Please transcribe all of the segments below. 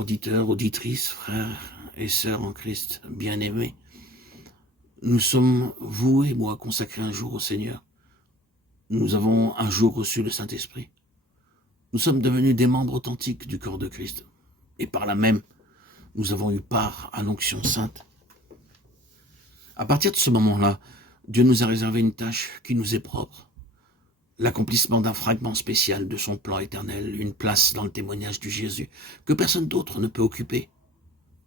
auditeurs, auditrices, frères et sœurs en Christ, bien-aimés, nous sommes, vous et moi, consacrés un jour au Seigneur. Nous avons un jour reçu le Saint-Esprit. Nous sommes devenus des membres authentiques du corps de Christ. Et par là même, nous avons eu part à l'onction sainte. À partir de ce moment-là, Dieu nous a réservé une tâche qui nous est propre. L'accomplissement d'un fragment spécial de son plan éternel, une place dans le témoignage du Jésus, que personne d'autre ne peut occuper.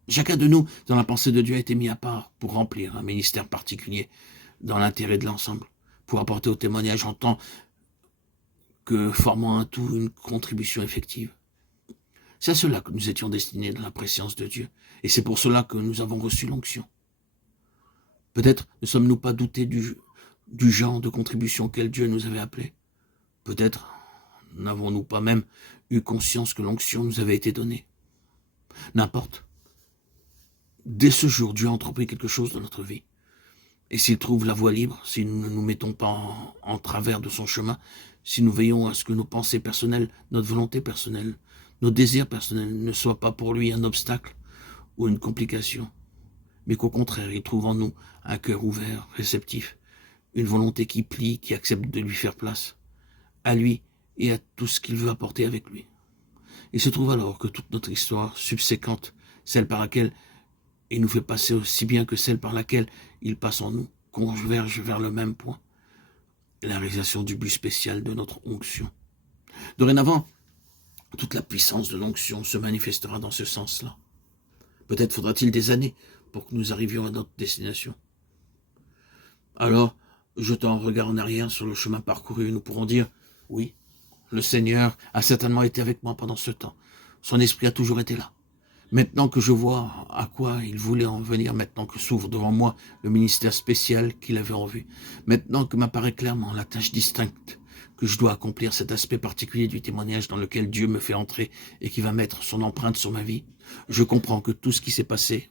Chacun de nous, dans la pensée de Dieu, a été mis à part pour remplir un ministère particulier dans l'intérêt de l'ensemble, pour apporter au témoignage en tant que formant un tout une contribution effective. C'est à cela que nous étions destinés dans la préscience de Dieu, et c'est pour cela que nous avons reçu l'onction. Peut-être ne sommes-nous pas doutés du genre de contribution auquel Dieu nous avait appelés. Peut-être n'avons-nous pas même eu conscience que l'onction nous avait été donnée. N'importe. Dès ce jour, Dieu a entrepris quelque chose dans notre vie. Et s'il trouve la voie libre, si nous ne nous mettons pas en travers de son chemin, si nous veillons à ce que nos pensées personnelles, notre volonté personnelle, nos désirs personnels ne soient pas pour lui un obstacle ou une complication, mais qu'au contraire, il trouve en nous un cœur ouvert, réceptif, une volonté qui plie, qui accepte de lui faire place, à lui et à tout ce qu'il veut apporter avec lui. Il se trouve alors que toute notre histoire subséquente, celle par laquelle il nous fait passer aussi bien que celle par laquelle il passe en nous, converge vers le même point, la réalisation du but spécial de notre onction. Dorénavant, toute la puissance de l'onction se manifestera dans ce sens-là. Peut-être faudra-t-il des années pour que nous arrivions à notre destination. Alors, jetant un regard en arrière sur le chemin parcouru, nous pourrons dire, oui, le Seigneur a certainement été avec moi pendant ce temps. Son esprit a toujours été là. Maintenant que je vois à quoi il voulait en venir, maintenant que s'ouvre devant moi le ministère spécial qu'il avait en vue, maintenant que m'apparaît clairement la tâche distincte que je dois accomplir, cet aspect particulier du témoignage dans lequel Dieu me fait entrer et qui va mettre son empreinte sur ma vie, je comprends que tout ce qui s'est passé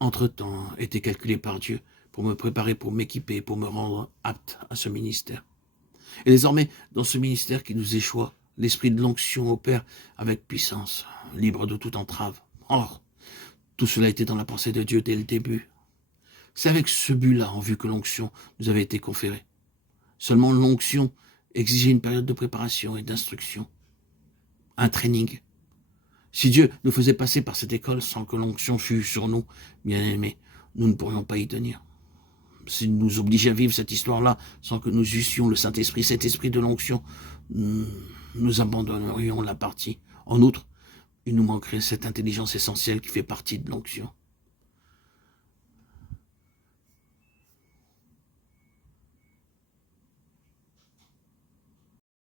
entre-temps était calculé par Dieu pour me préparer, pour m'équiper, pour me rendre apte à ce ministère. Et désormais, dans ce ministère qui nous échoit, l'esprit de l'onction opère avec puissance, libre de toute entrave. Or, tout cela était dans la pensée de Dieu dès le début. C'est avec ce but-là en vue que l'onction nous avait été conférée. Seulement l'onction exigeait une période de préparation et d'instruction, un training. Si Dieu nous faisait passer par cette école sans que l'onction fût sur nous, bien aimés, nous ne pourrions pas y tenir. S'il nous obligeait à vivre cette histoire-là sans que nous eussions le Saint-Esprit, cet esprit de l'onction, nous abandonnerions la partie. En outre, il nous manquerait cette intelligence essentielle qui fait partie de l'onction.